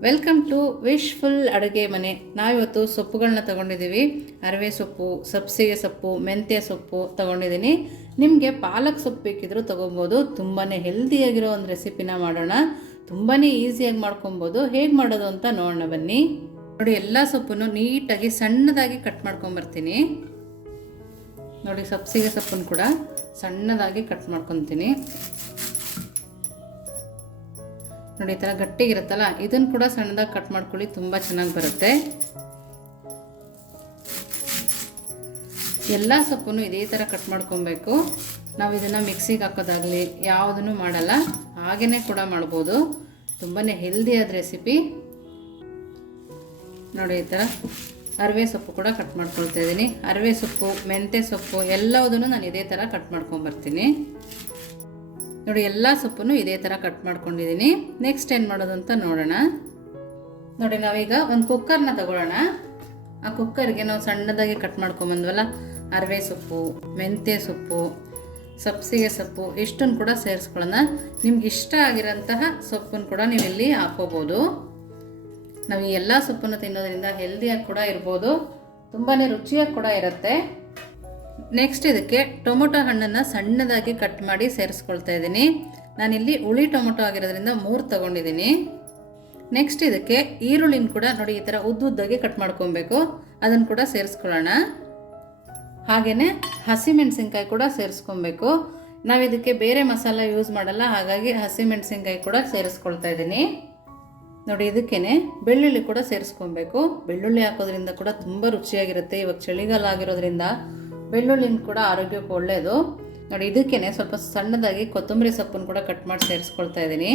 Welcome to wish full ಅಡುಗೆ ಮನೆ. ನಾವಿವತ್ತು ಸೊಪ್ಪುಗಳನ್ನ ತಗೊಂಡಿದ್ದೀವಿ. ಅರವೆ ಸೊಪ್ಪು, ಸಬ್ಸಿಗೆ ಸೊಪ್ಪು, ಮೆಂತ್ಯ ಸೊಪ್ಪು ತಗೊಂಡಿದ್ದೀನಿ. ನಿಮಗೆ ಪಾಲಕ್ ಸೊಪ್ಪು ಬೇಕಿದ್ರೂ ತೊಗೊಬೋದು. ತುಂಬಾ ಹೆಲ್ದಿಯಾಗಿರೋ ಒಂದು ರೆಸಿಪಿನ ಮಾಡೋಣ. ತುಂಬಾ ಈಸಿಯಾಗಿ ಮಾಡ್ಕೊಬೋದು. ಹೇಗೆ ಮಾಡೋದು ಅಂತ ನೋಡೋಣ ಬನ್ನಿ. ನೋಡಿ, ಎಲ್ಲ ಸೊಪ್ಪನ್ನು ನೀಟಾಗಿ ಸಣ್ಣದಾಗಿ ಕಟ್ ಮಾಡ್ಕೊಂಬರ್ತೀನಿ. ನೋಡಿ, ಸಬ್ಸಿಗೆ ಸೊಪ್ಪನ್ನು ಕೂಡ ಸಣ್ಣದಾಗಿ ಕಟ್ ಮಾಡ್ಕೊತೀನಿ. ನೋಡಿ, ಈ ಥರ ಗಟ್ಟಿಗಿರುತ್ತಲ್ಲ ಇದನ್ನು ಕೂಡ ಸಣ್ಣದಾಗಿ ಕಟ್ ಮಾಡ್ಕೊಳ್ಳಿ, ತುಂಬ ಚೆನ್ನಾಗಿ ಬರುತ್ತೆ. ಎಲ್ಲ ಸೊಪ್ಪನ್ನು ಇದೇ ಥರ ಕಟ್ ಮಾಡ್ಕೊಬೇಕು. ನಾವು ಇದನ್ನು ಮಿಕ್ಸಿಗೆ ಹಾಕೋದಾಗಲಿ, ಯಾವುದನ್ನು ಮಾಡಲ್ಲ. ಹಾಗೆಯೇ ಕೂಡ ಮಾಡ್ಬೋದು. ತುಂಬಾ ಹೆಲ್ದಿಯಾದ ರೆಸಿಪಿ ನೋಡಿ, ಈ ಥರ ಅರವೆ ಸೊಪ್ಪು ಕೂಡ ಕಟ್ ಮಾಡ್ಕೊಳ್ತಾ ಇದ್ದೀನಿ ಅರವೆ ಸೊಪ್ಪು, ಮೆಂತ್ಯ ಸೊಪ್ಪು, ಎಲ್ಲವುದನ್ನು ನಾನು ಇದೇ ಥರ ಕಟ್ ಮಾಡ್ಕೊಂಬರ್ತೀನಿ ನೋಡಿ, ಎಲ್ಲ ಸೊಪ್ಪನ್ನು ಇದೇ ಥರ ಕಟ್ ಮಾಡ್ಕೊಂಡಿದ್ದೀನಿ. ನೆಕ್ಸ್ಟ್ ಏನು ಮಾಡೋದು ಅಂತ ನೋಡೋಣ. ನೋಡಿ, ನಾವೀಗ ಒಂದು ಕುಕ್ಕರ್ನ ತಗೊಳ್ಳೋಣ. ಆ ಕುಕ್ಕರ್ಗೆ ನಾವು ಸಣ್ಣದಾಗಿ ಕಟ್ ಮಾಡ್ಕೊಂಬಂದ್ವಲ್ಲ, ಅರವೆ ಸೊಪ್ಪು, ಮೆಂತ್ಯ ಸೊಪ್ಪು, ಸಬ್ಸಿಗೆ ಸೊಪ್ಪು ಇಷ್ಟನ್ನು ಕೂಡ ಸೇರಿಸ್ಕೊಳ್ಳೋಣ. ನಿಮ್ಗೆ ಇಷ್ಟ ಆಗಿರೋಂತಹ ಸೊಪ್ಪನ್ನು ಕೂಡ ನೀವು ಇಲ್ಲಿ ಹಾಕೋಬೋದು ನಾವು ಈ ಎಲ್ಲ ಸೊಪ್ಪನ್ನು ತಿನ್ನೋದ್ರಿಂದ ಹೆಲ್ದಿಯಾಗಿ ಕೂಡ ಇರ್ಬೋದು. ತುಂಬಾ ರುಚಿಯಾಗಿ ಕೂಡ ಇರುತ್ತೆ. ನೆಕ್ಸ್ಟ್ ಇದಕ್ಕೆ ಟೊಮೊಟೊ ಹಣ್ಣನ್ನು ಸಣ್ಣದಾಗಿ ಕಟ್ ಮಾಡಿ ಸೇರಿಸ್ಕೊಳ್ತಾ ಇದ್ದೀನಿ. ನಾನಿಲ್ಲಿ ಹುಳಿ ಟೊಮೊಟೊ ಆಗಿರೋದ್ರಿಂದ ಮೂರು ತಗೊಂಡಿದ್ದೀನಿ. ನೆಕ್ಸ್ಟ್ ಇದಕ್ಕೆ ಈರುಳ್ಳಿನ ಕೂಡ ನೋಡಿ ಈ ಥರ ಉದ್ದುದ್ದಾಗಿ ಕಟ್ ಮಾಡ್ಕೊಬೇಕು. ಅದನ್ನು ಕೂಡ ಸೇರಿಸ್ಕೊಳ್ಳೋಣ. ಹಾಗೆಯೇ ಹಸಿಮೆಣಸಿನ್ಕಾಯಿ ಕೂಡ ಸೇರಿಸ್ಕೊಬೇಕು. ನಾವು ಇದಕ್ಕೆ ಬೇರೆ ಮಸಾಲ ಯೂಸ್ ಮಾಡಲ್ಲ, ಹಾಗಾಗಿ ಹಸಿಮೆಣಸಿನ್ಕಾಯಿ ಕೂಡ ಸೇರಿಸ್ಕೊಳ್ತಾ ಇದ್ದೀನಿ. ನೋಡಿ ಇದಕ್ಕೇ ಬೆಳ್ಳುಳ್ಳಿ ಕೂಡ ಸೇರಿಸ್ಕೊಬೇಕು. ಬೆಳ್ಳುಳ್ಳಿ ಹಾಕೋದ್ರಿಂದ ಕೂಡ ತುಂಬ ರುಚಿಯಾಗಿರುತ್ತೆ. ಇವಾಗ ಚಳಿಗಾಲ ಆಗಿರೋದ್ರಿಂದ ಬೆಳ್ಳುಳ್ಳಿನ ಕೂಡ ಆರೋಗ್ಯಕ್ಕೆ ಒಳ್ಳೆಯದು ನೋಡಿ ಇದಕ್ಕೇ ಸ್ವಲ್ಪ ಸಣ್ಣದಾಗಿ ಕೊತ್ತಂಬರಿ ಸೊಪ್ಪನ್ನು ಕೂಡ ಕಟ್ ಮಾಡಿ ಸೇರಿಸ್ಕೊಳ್ತಾ ಇದ್ದೀನಿ.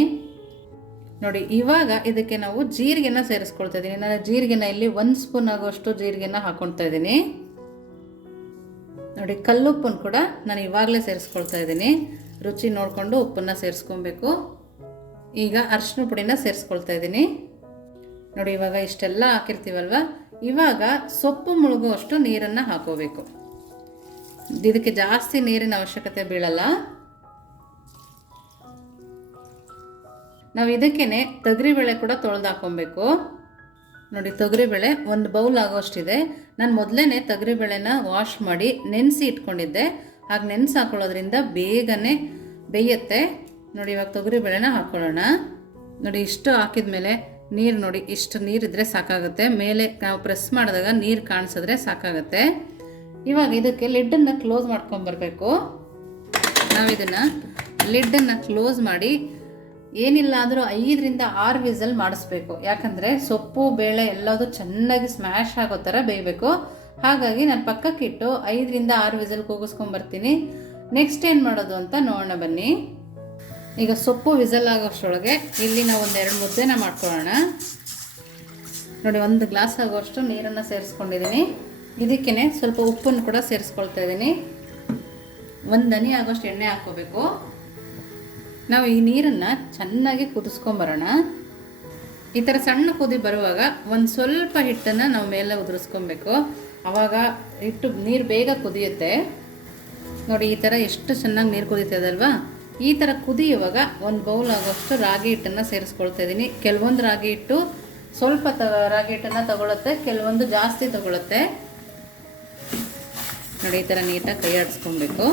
ನೋಡಿ, ಇವಾಗ ಇದಕ್ಕೆ ನಾವು ಜೀರಿಗೆನ ಸೇರಿಸ್ಕೊಳ್ತಾ ಇದ್ದೀನಿ. ನಾನು ಜೀರಿಗೆನ ಇಲ್ಲಿ ಒಂದು ಸ್ಪೂನ್ ಆಗುವಷ್ಟು ಜೀರಿಗೆನ ಹಾಕೊಳ್ತಾ ಇದ್ದೀನಿ. ನೋಡಿ, ಕಲ್ಲುಪ್ಪನ್ನು ಕೂಡ ನಾನು ಇವಾಗಲೇ ಸೇರಿಸ್ಕೊಳ್ತಾ ಇದ್ದೀನಿ. ರುಚಿ ನೋಡಿಕೊಂಡು ಉಪ್ಪನ್ನು ಸೇರಿಸ್ಕೊಬೇಕು. ಈಗ ಅರಿಶಿನ ಪುಡಿನ ಸೇರಿಸ್ಕೊಳ್ತಾ ಇದ್ದೀನಿ. ನೋಡಿ, ಇವಾಗ ಇಷ್ಟೆಲ್ಲ ಹಾಕಿರ್ತೀವಲ್ವ? ಇವಾಗ ಸೊಪ್ಪು ಮುಳುಗುವಷ್ಟು ನೀರನ್ನು ಹಾಕೋಬೇಕು. ಇದಕ್ಕೆ ಜಾಸ್ತಿ ನೀರಿನ ಅವಶ್ಯಕತೆ ಬೀಳಲ್ಲ. ನಾವು ಇದಕ್ಕೇನೆ ತೊಗರಿಬೇಳೆ ಕೂಡ ತೊಳೆದು ಹಾಕೊಬೇಕು. ನೋಡಿ ತೊಗರಿಬೇಳೆ ಒಂದು ಬೌಲ್ ಆಗೋಷ್ಟಿದೆ. ನಾನು ಮೊದಲೇ ತೊಗರಿಬೇಳೆನ ವಾಶ್ ಮಾಡಿ ನೆನೆಸಿ ಇಟ್ಕೊಂಡಿದ್ದೆ. ಆಗ ನೆನೆಸಿ ಹಾಕೊಳ್ಳೋದ್ರಿಂದ ಬೇಗನೆ ಬೇಯತ್ತೆ. ನೋಡಿ ಇವಾಗ ತೊಗರಿಬೇಳೆನ ಹಾಕ್ಕೊಳ್ಳೋಣ ನೋಡಿ ಇಷ್ಟು ಹಾಕಿದ ಮೇಲೆ ನೀರು ನೋಡಿ ಇಷ್ಟು ನೀರಿದ್ರೆ ಸಾಕಾಗುತ್ತೆ. ಮೇಲೆ ನಾವು ಪ್ರೆಸ್ ಮಾಡಿದಾಗ ನೀರು ಕಾಣಿಸಿದ್ರೆ ಸಾಕಾಗುತ್ತೆ. ಇವಾಗ ಇದಕ್ಕೆ ಲಿಡ್ಡನ್ನು ಕ್ಲೋಸ್ ಮಾಡ್ಕೊಂಬರ್ಬೇಕು ನಾವಿದನ್ನು ಲಿಡ್ಡನ್ನು ಕ್ಲೋಸ್ ಮಾಡಿ ಏನಿಲ್ಲ ಅಂದರೂ ಐದರಿಂದ ಆರು ವಿಸಲ್ ಮಾಡಿಸ್ಬೇಕು. ಯಾಕಂದರೆ ಸೊಪ್ಪು, ಬೇಳೆ ಎಲ್ಲದೂ ಚೆನ್ನಾಗಿ ಸ್ಮ್ಯಾಶ್ ಆಗೋ ಥರ ಬೇಯಬೇಕು. ಹಾಗಾಗಿ ನಾನು ಪಕ್ಕಕ್ಕಿಟ್ಟು ಐದರಿಂದ ಆರು ವಿಸಲ್ ಕೂಗಿಸ್ಕೊಂಬರ್ತೀನಿ ನೆಕ್ಸ್ಟ್ ಏನು ಮಾಡೋದು ಅಂತ ನೋಡೋಣ ಬನ್ನಿ. ಈಗ ಸೊಪ್ಪು ವಿಸಲ್ ಆಗೋಷ್ಟೊಳಗೆ ಇಲ್ಲಿ ನಾವು ಒಂದು ಎರಡು ಮುದ್ದೆನ ಮಾಡ್ಕೊಳ್ಳೋಣ. ನೋಡಿ, ಒಂದು ಗ್ಲಾಸ್ ಆಗೋಷ್ಟು ನೀರನ್ನು ಸೇರಿಸ್ಕೊಂಡಿದ್ದೀನಿ ಇದಕ್ಕೇ ಸ್ವಲ್ಪ ಉಪ್ಪನ್ನು ಕೂಡ ಸೇರಿಸ್ಕೊಳ್ತಾ ಇದ್ದೀನಿ. ಒಂದು ದನಿ ಆಗೋಷ್ಟು ಎಣ್ಣೆ ಹಾಕ್ಕೋಬೇಕು. ನಾವು ಈ ನೀರನ್ನು ಚೆನ್ನಾಗಿ ಕುದಿಸ್ಕೊಂಬರೋಣ. ಈ ಥರ ಸಣ್ಣ ಕುದಿ ಬರುವಾಗ ಒಂದು ಸ್ವಲ್ಪ ಹಿಟ್ಟನ್ನು ನಾವು ಮೇಲೆ ಉದುರಿಸ್ಕೊಬೇಕು. ಆವಾಗ ಹಿಟ್ಟು ನೀರು ಬೇಗ ಕುದಿಯುತ್ತೆ. ನೋಡಿ ಈ ಥರ ಎಷ್ಟು ಚೆನ್ನಾಗಿ ನೀರು ಕುದೀತದಲ್ವಾ ಈ ಥರ ಕುದಿಯುವಾಗ ಒಂದು ಬೌಲ್ ಆಗೋಷ್ಟು ರಾಗಿ ಹಿಟ್ಟನ್ನು ಸೇರಿಸ್ಕೊಳ್ತಾ ಇದ್ದೀನಿ. ಕೆಲವೊಂದು ರಾಗಿ ಹಿಟ್ಟು ಸ್ವಲ್ಪ ತ, ರಾಗಿ ಹಿಟ್ಟನ್ನು ತಗೊಳುತ್ತೆ, ಕೆಲವೊಂದು ಜಾಸ್ತಿ ತಗೊಳುತ್ತೆ. ನೋಡಿ, ಈ ಥರ ನೀಟಾಗಿ ಕೈ ಆಡಿಸ್ಕೊಬೇಕು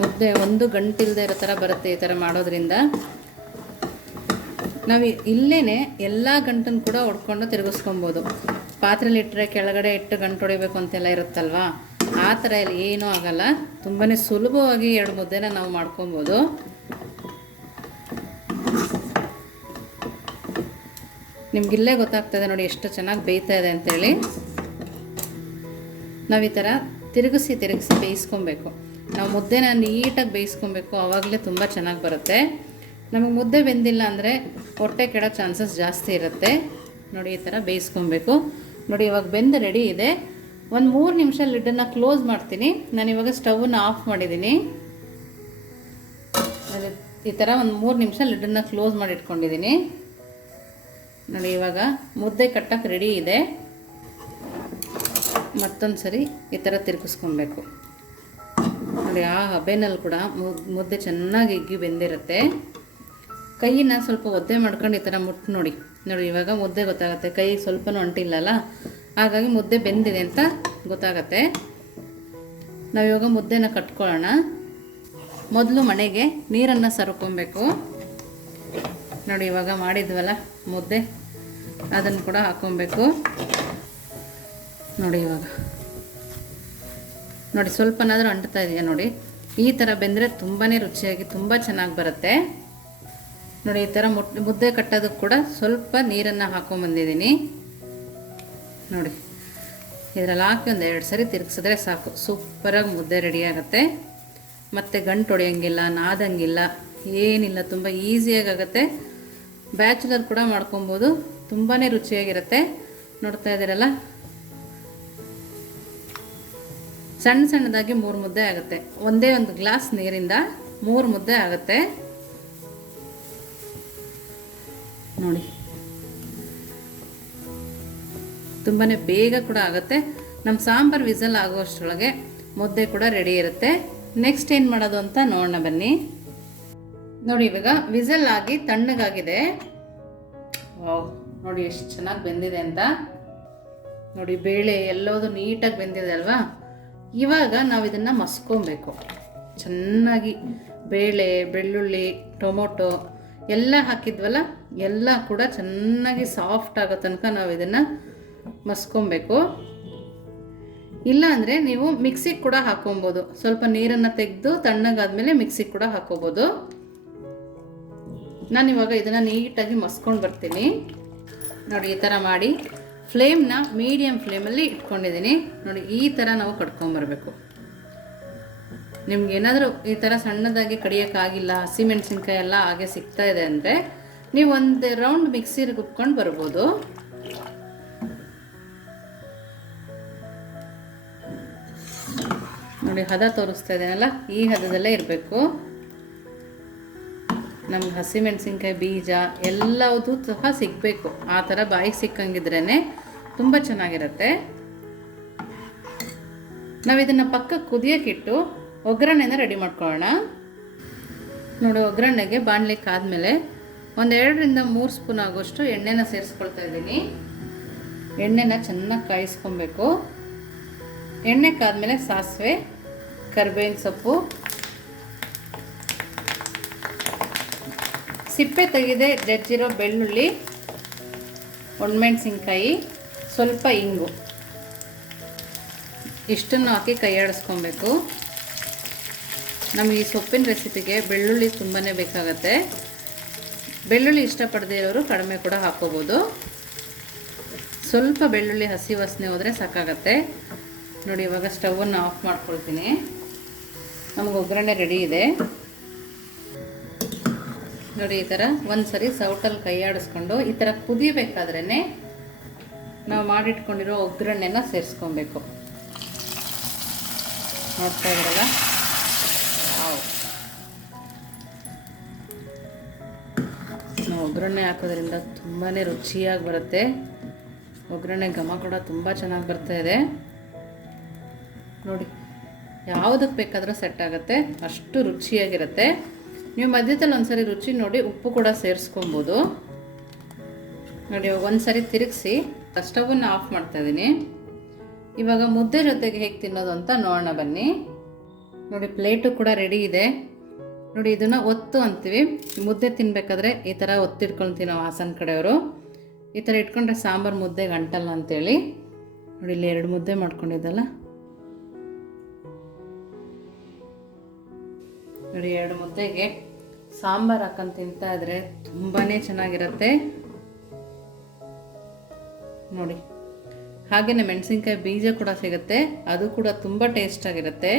ಮುದ್ದೆ ಒಂದು ಗಂಟಿಲ್ಲದೆ ಇರೋ ಥರ ಬರುತ್ತೆ ಈ ಥರ ಮಾಡೋದ್ರಿಂದ. ನಾವು ಇಲ್ಲೇ ಎಲ್ಲ ಗಂಟನ್ನು ಕೂಡ ಹೊಡ್ಕೊಂಡು ತಿರುಗಿಸ್ಕೊಬೋದು. ಪಾತ್ರೆಲಿ ಇಟ್ಟರೆ ಕೆಳಗಡೆ ಇಟ್ಟು ಗಂಟು ಹೊಡಿಬೇಕು ಅಂತೆಲ್ಲ ಇರುತ್ತಲ್ವಾ? ಆ ಥರ ಇಲ್ಲಿ ಏನೂ ಆಗೋಲ್ಲ. ತುಂಬಾ ಸುಲಭವಾಗಿ ಎರಡು ಮುದ್ದೆನ ನಾವು ಮಾಡ್ಕೊಬೋದು. ನಿಮ್ಗಿಲ್ಲೇ ಗೊತ್ತಾಗ್ತದೆ ನೋಡಿ ಎಷ್ಟು ಚೆನ್ನಾಗಿ ಬೇಯ್ತಾ ಇದೆ ಅಂತೇಳಿ. ನಾವು ಈ ಥರ ತಿರುಗಿಸಿ ತಿರುಗಿಸಿ ಬೇಯಿಸ್ಕೊಬೇಕು. ನಾವು ಮುದ್ದೆನ ನೀಟಾಗಿ ಬೇಯಿಸ್ಕೊಬೇಕು ಆವಾಗಲೇ ತುಂಬ ಚೆನ್ನಾಗಿ ಬರುತ್ತೆ. ನಮಗೆ ಮುದ್ದೆ ಬೆಂದಿಲ್ಲ ಅಂದರೆ ಹೊಟ್ಟೆ ಕೆಡೋ ಚಾನ್ಸಸ್ ಜಾಸ್ತಿ ಇರುತ್ತೆ. ನೋಡಿ ಈ ಥರ ಬೇಯಿಸ್ಕೊಬೇಕು. ನೋಡಿ ಇವಾಗ ಬೆಂದು ರೆಡಿ ಇದೆ. ಒಂದು ಮೂರು ನಿಮಿಷ ಲಿಡ್ಡನ್ನು ಕ್ಲೋಸ್ ಮಾಡ್ತೀನಿ. ನಾನು ಇವಾಗ ಸ್ಟವನ್ನು ಆಫ್ ಮಾಡಿದ್ದೀನಿ ಈ ಥರ ಒಂದು ಮೂರು ನಿಮಿಷ ಲಿಡ್ಡನ್ನು ಕ್ಲೋಸ್ ಮಾಡಿ ಇಟ್ಕೊಂಡಿದ್ದೀನಿ ನೋಡಿ, ಇವಾಗ ಮುದ್ದೆ ಕಟ್ಟಕ್ಕೆ ರೆಡಿ ಇದೆ. ಮತ್ತೊಂದು ಸರಿ ಈ ಥರ ತಿರುಗಿಸ್ಕೊಬೇಕು. ನೋಡಿ, ಆ ಹಬೆನಲ್ಲಿ ಕೂಡ ಮುದ್ದೆ ಚೆನ್ನಾಗಿ ಇಗ್ಗಿ ಬೆಂದಿರುತ್ತೆ. ಕೈನ ಸ್ವಲ್ಪ ಒದ್ದೆ ಮಾಡ್ಕೊಂಡು ಈ ಥರ ಮುಟ್ಟು ನೋಡಿ. ನೋಡಿ, ಇವಾಗ ಮುದ್ದೆ ಗೊತ್ತಾಗುತ್ತೆ. ಕೈ ಸ್ವಲ್ಪನೂ ಅಂಟಿಲ್ಲಲ್ಲ? ಹಾಗಾಗಿ ಮುದ್ದೆ ಬೆಂದಿದೆ ಅಂತ ಗೊತ್ತಾಗತ್ತೆ. ನಾವು ಇವಾಗ ಮುದ್ದೆನ ಕಟ್ಕೊಳ್ಳೋಣ ಮೊದಲು ಮನೆಗೆ ನೀರನ್ನು ಸರ್ಕೊಬೇಕು. ನೋಡಿ, ಇವಾಗ ಮಾಡಿದ್ವಲ್ಲ ಮುದ್ದೆ. ಅದನ್ನು ಕೂಡ ಹಾಕ್ಕೊಬೇಕು. ನೋಡಿ ಇವಾಗ. ನೋಡಿ, ಸ್ವಲ್ಪನಾದರೂ ಅಂಟ್ತಾ ಇದೆಯಾ ನೋಡಿ. ಈ ಥರ ಬೆಂದರೆ ತುಂಬಾ ರುಚಿಯಾಗಿ, ತುಂಬ ಚೆನ್ನಾಗಿ ಬರುತ್ತೆ. ನೋಡಿ, ಈ ಥರ ಮುದ್ದೆ ಕಟ್ಟೋದಕ್ಕೆ ಕೂಡ ಸ್ವಲ್ಪ ನೀರನ್ನು ಹಾಕೊಂಬಂದಿದ್ದೀನಿ ನೋಡಿ, ಇದರಲ್ಲಿ ಹಾಕಿ ಒಂದು ಎರಡು ಸರಿ ತಿರುಗಿಸಿದ್ರೆ ಸಾಕು. ಸೂಪರಾಗಿ ಮುದ್ದೆ ರೆಡಿ ಆಗುತ್ತೆ. ಮತ್ತು ಗಂಟು ಹೊಡೆಯೋಂಗಿಲ್ಲ, ನಾದಂಗಿಲ್ಲ, ಏನಿಲ್ಲ, ತುಂಬ ಈಸಿಯಾಗಿ ಆಗುತ್ತೆ. ಬ್ಯಾಚುಲರ್ ಕೂಡ ಮಾಡ್ಕೊಬೋದು. ತುಂಬಾ ರುಚಿಯಾಗಿರುತ್ತೆ. ನೋಡ್ತಾ ಇದ್ದೀರಲ್ಲ? ಸಣ್ಣ ಸಣ್ಣದಾಗಿ ಮೂರು ಮುದ್ದೆ ಆಗುತ್ತೆ. ಒಂದೇ ಒಂದು ಗ್ಲಾಸ್ ನೀರಿಂದ ಮೂರು ಮುದ್ದೆ ಆಗುತ್ತೆ. ನೋಡಿ. ತುಂಬಾ ಬೇಗ ಕೂಡ ಆಗುತ್ತೆ. ನಮ್ಮ ಸಾಂಬಾರು ವಿಸಲ್ ಆಗುವಷ್ಟರೊಳಗೆ ಮುದ್ದೆ ಕೂಡ ರೆಡಿ ಇರುತ್ತೆ. ನೆಕ್ಸ್ಟ್ ಏನು ಮಾಡೋದು ಅಂತ ನೋಡೋಣ ಬನ್ನಿ. ನೋಡಿ, ಇವಾಗ ವಿಸಲ್ ಆಗಿ ತಣ್ಣಗಾಗಿದೆ. ನೋಡಿ ಎಷ್ಟು ಚೆನ್ನಾಗಿ ಬೆಂದಿದೆ ಅಂತ. ನೋಡಿ, ಬೇಳೆ ಎಲ್ಲೋದು ನೀಟಾಗಿ ಬೆಂದಿದೆ ಅಲ್ವಾ? ಇವಾಗ ನಾವು ಇದನ್ನು ಮಸ್ಕೊಬೇಕು. ಚೆನ್ನಾಗಿ ಬೇಳೆ, ಬೆಳ್ಳುಳ್ಳಿ, ಟೊಮೊಟೊ ಎಲ್ಲ ಹಾಕಿದ್ವಲ್ಲ, ಎಲ್ಲ ಕೂಡ ಚೆನ್ನಾಗಿ ಸಾಫ್ಟ್ ಆಗೋ ತನಕ ನಾವು ಇದನ್ನು ಮಸ್ಕೊಬೇಕು. ಇಲ್ಲ ಅಂದರೆ ನೀವು ಮಿಕ್ಸಿಗೆ ಕೂಡ ಹಾಕೊಬೋದು. ಸ್ವಲ್ಪ ನೀರನ್ನು ತೆಗೆದು ತಣ್ಣಗಾದ್ಮೇಲೆ ಮಿಕ್ಸಿಗೆ ಕೂಡ ಹಾಕೋಬೋದು. ನಾನು ಇವಾಗ ಇದನ್ನು ನೀಟಾಗಿ ಮಸ್ಕೊಂಡು ಬರ್ತೀನಿ. ನೋಡಿ, ಈ ಥರ ಮಾಡಿ ಫ್ಲೇಮ್ನ ಮೀಡಿಯಮ್ ಫ್ಲೇಮಲ್ಲಿ ಇಟ್ಕೊಂಡಿದ್ದೀನಿ. ನೋಡಿ, ಈ ಥರ ನಾವು ಕಟ್ಕೊಂಬರ್ಬೇಕು ನಿಮ್ಗೆ ಏನಾದರೂ ಈ ಥರ ಸಣ್ಣದಾಗಿ ಕಡಿಯೋಕ್ಕಾಗಿಲ್ಲ, ಹಸಿಮೆಣ್ಸಿನ್ಕಾಯಿ ಎಲ್ಲ ಹಾಗೆ ಸಿಗ್ತಾ ಇದೆ ಅಂದರೆ ನೀವು ಒಂದು ರೌಂಡ್ ಮಿಕ್ಸಿಗೆ ರುಬ್ಕೊಂಡು ಬರ್ಬೋದು. ನೋಡಿ, ಹದ ತೋರಿಸ್ತಾ ಇದೆಯಲ್ಲ ಈ ಹದದಲ್ಲೇ ಇರಬೇಕು. ನಮ್ಗೆ ಹಸಿಮೆಣಸಿನ್ಕಾಯಿ ಬೀಜ ಎಲ್ಲವುದು ಸಹ ಸಿಗಬೇಕು. ಆ ಥರ ಬಾಯಿಗೆ ಸಿಕ್ಕಂಗಿದ್ರೇ ತುಂಬ ಚೆನ್ನಾಗಿರುತ್ತೆ. ನಾವು ಇದನ್ನು ಪಕ್ಕ ಕುದಿಯೋಕ್ಕಿಟ್ಟು ಒಗ್ಗರಣೆನ ರೆಡಿ ಮಾಡ್ಕೊಳ್ಳೋಣ. ನೋಡಿ, ಒಗ್ಗರಣೆಗೆ ಬಾಣಲಿಕ್ಕೆ ಒಂದು ಎರಡರಿಂದ ಮೂರು ಸ್ಪೂನ್ ಆಗೋಷ್ಟು ಎಣ್ಣೆನ ಸೇರಿಸ್ಕೊಳ್ತಾ ಇದ್ದೀನಿ. ಎಣ್ಣೆನ ಚೆನ್ನಾಗಿ ಕಾಯಿಸ್ಕೊಬೇಕು. ಎಣ್ಣೆ ಕಾದ್ಮೇಲೆ ಸಾಸಿವೆ, ಕರಿಬೇವಿನ ಸೊಪ್ಪು ಸಿಪ್ಪೆ ತೆಗೆದೆ ಜಜ್ಜಿರೋ ಬೆಳ್ಳುಳ್ಳಿ, ಒಣಮೆಣ್ಸಿನ್ಕಾಯಿ, ಸ್ವಲ್ಪ ಇಂಗು. ಇಷ್ಟನ್ನು ಹಾಕಿ ಕೈಯಾಡಿಸ್ಕೊಬೇಕು ನಮಗೆ ಈ ಸೊಪ್ಪಿನ ರೆಸಿಪಿಗೆ ಬೆಳ್ಳುಳ್ಳಿ ತುಂಬಾ ಬೇಕಾಗತ್ತೆ. ಬೆಳ್ಳುಳ್ಳಿ ಇಷ್ಟಪಡದೇ ಇರೋರು ಕಡಿಮೆ ಕೂಡ ಹಾಕೋಬೋದು ಸ್ವಲ್ಪ ಬೆಳ್ಳುಳ್ಳಿ ಹಸಿ ವಾಸನೆ ಹೋದರೆ ಸಾಕಾಗತ್ತೆ. ನೋಡಿ, ಇವಾಗ ಸ್ಟವನ್ನು ಆಫ್ ಮಾಡ್ಕೊಳ್ತೀನಿ. ನಮಗೆ ಒಗ್ಗರಣೆ ರೆಡಿ ಇದೆ. ನೋಡಿ, ಈ ಥರ ಒಂದು ಸರಿ ಸೌಟಲ್ಲಿ ಕೈಯಾಡಿಸ್ಕೊಂಡು ಈ ಥರ ಕುದಿಬೇಕಾದ್ರೇ ನಾವು ಮಾಡಿಟ್ಕೊಂಡಿರೋ ಒಗ್ಗರಣೆನ ಸೇರಿಸ್ಕೊಬೇಕು. ನೋಡ್ತಾ ಇದ್ರಲ್ಲ. ನಾವು ಒಗ್ಗರಣೆ ಹಾಕೋದ್ರಿಂದ ತುಂಬಾ ರುಚಿಯಾಗಿ ಬರುತ್ತೆ. ಒಗ್ಗರಣೆ ಘಮ ಕೂಡ ತುಂಬ ಚೆನ್ನಾಗಿ ಬರ್ತಾ ಇದೆ. ನೋಡಿ ಯಾವುದಕ್ಕೆ ಬೇಕಾದರೂ ಸೆಟ್ ಆಗುತ್ತೆ. ಅಷ್ಟು ರುಚಿಯಾಗಿರುತ್ತೆ. ನೀವು ಮಧ್ಯದಲ್ಲಿ ಒಂದ್ಸರಿ ರುಚಿ ನೋಡಿ, ಉಪ್ಪು ಕೂಡ ಸೇರಿಸ್ಕೊಬೋದು. ನೋಡಿ ಒಂದು ಸರಿ ತಿರುಗಿಸಿ, ಸ್ಟವನ್ನು ಆಫ್ ಮಾಡ್ತಾ ಇದ್ದೀನಿ. ಇವಾಗ ಮುದ್ದೆ ಜೊತೆಗೆ ಹೇಗೆ ತಿನ್ನೋದು ಅಂತ ನೋಡೋಣ ಬನ್ನಿ. ನೋಡಿ, ಪ್ಲೇಟು ಕೂಡ ರೆಡಿ ಇದೆ. ನೋಡಿ, ಇದನ್ನು ಒತ್ತು ಅಂತೀವಿ. ಮುದ್ದೆ ತಿನ್ನಬೇಕಾದ್ರೆ ಈ ಥರ ಒತ್ತಿಟ್ಕೊಳ್ತೀವಿ ನಾವು ಹಾಸನ ಕಡೆಯವರು. ಈ ಥರ ಇಟ್ಕೊಂಡ್ರೆ ಸಾಂಬಾರು ಮುದ್ದೆ ಗಂಟಲ್ಲ ಅಂತೇಳಿ. ನೋಡಿ, ಇಲ್ಲಿ ಎರಡು ಮುದ್ದೆ ಮಾಡ್ಕೊಂಡಿದ್ದಲ್ಲ. ನೋಡಿ, ಎರಡು ಮುದ್ದೆಗೆ ಸಾಂಬಾರು ಹಾಕೊಂಡು ತಿಂತಾ ಇದ್ರೆ ತುಂಬಾ ಚೆನ್ನಾಗಿರುತ್ತೆ. ನೋಡಿ ಹಾಗೆಯೇ ಮೆಣಸಿನ್ಕಾಯಿ ಬೀಜ ಕೂಡ ಸಿಗುತ್ತೆ. ಅದು ಕೂಡ ತುಂಬ ಟೇಸ್ಟಾಗಿರುತ್ತೆ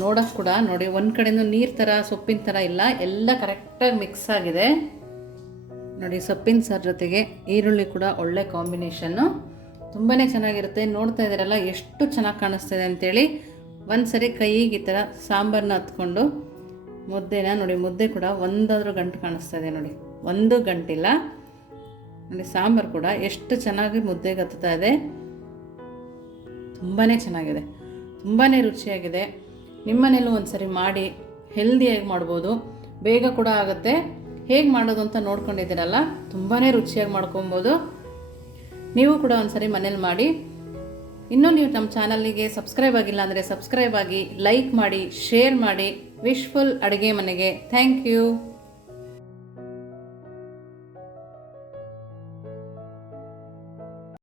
ನೋಡೋಕ್ಕೆ ಕೂಡ, ನೋಡಿ, ಒಂದು ಕಡೆಯೂ ನೀರು ಥರ ಸೊಪ್ಪಿನ ಥರ ಇಲ್ಲ, ಎಲ್ಲ ಕರೆಕ್ಟಾಗಿ ಮಿಕ್ಸ್ ಆಗಿದೆ. ನೋಡಿ, ಸೊಪ್ಪಿನ ಸಾರು ಜೊತೆಗೆ ಈರುಳ್ಳಿ ಕೂಡ ಒಳ್ಳೆ ಕಾಂಬಿನೇಷನ್ನು ತುಂಬಾ ಚೆನ್ನಾಗಿರುತ್ತೆ. ನೋಡ್ತಾ ಇದ್ದೀರಲ್ಲ, ಎಷ್ಟು ಚೆನ್ನಾಗಿ ಕಾಣಿಸ್ತಿದೆ ಅಂತೇಳಿ. ಒಂದು ಸರಿ ಕೈಗೆ ಈ ಥರ ಸಾಂಬಾರನ್ನ ಹತ್ಕೊಂಡು ಮುದ್ದೆನ ನೋಡಿ, ಮುದ್ದೆ ಕೂಡ ಒಂದಾದರೂ ಗಂಟು ಕಾಣಿಸ್ತಾ ಇದೆ ನೋಡಿ. ಒಂದು ಗಂಟಿಲ್ಲ. ನೋಡಿ, ಸಾಂಬಾರು ಕೂಡ ಎಷ್ಟು ಚೆನ್ನಾಗಿ ಮುದ್ದೆಗೆ ಹತ್ತುತ್ತಾ ಇದೆ. ತುಂಬಾ ಚೆನ್ನಾಗಿದೆ. ತುಂಬಾ ರುಚಿಯಾಗಿದೆ. ನಿಮ್ಮನೇಲೂ ಒಂದು ಸರಿ ಮಾಡಿ ಹೆಲ್ದಿಯಾಗಿ ಮಾಡ್ಬೋದು. ಬೇಗ ಕೂಡ ಆಗುತ್ತೆ. ಹೇಗೆ ಮಾಡೋದು ಅಂತ ನೋಡ್ಕೊಂಡಿದ್ದೀರಲ್ಲ ತುಂಬಾ ರುಚಿಯಾಗಿ ಮಾಡ್ಕೊಬೋದು. ನೀವು ಕೂಡ ಒಂದ್ಸರಿ ಮನೇಲಿ ಮಾಡಿ. ಇನ್ನೂ ನೀವು ನಮ್ಮ ಚಾನಲ್ಗೆ ಸಬ್ಸ್ಕ್ರೈಬ್ ಆಗಿಲ್ಲ ಅಂದರೆ ಸಬ್ಸ್ಕ್ರೈಬ್ ಆಗಿ, ಲೈಕ್ ಮಾಡಿ, ಶೇರ್ ಮಾಡಿ. ವಿಶ್ಫುಲ್ ಅಡುಗೆ ಮನೆಗೆ. Thank you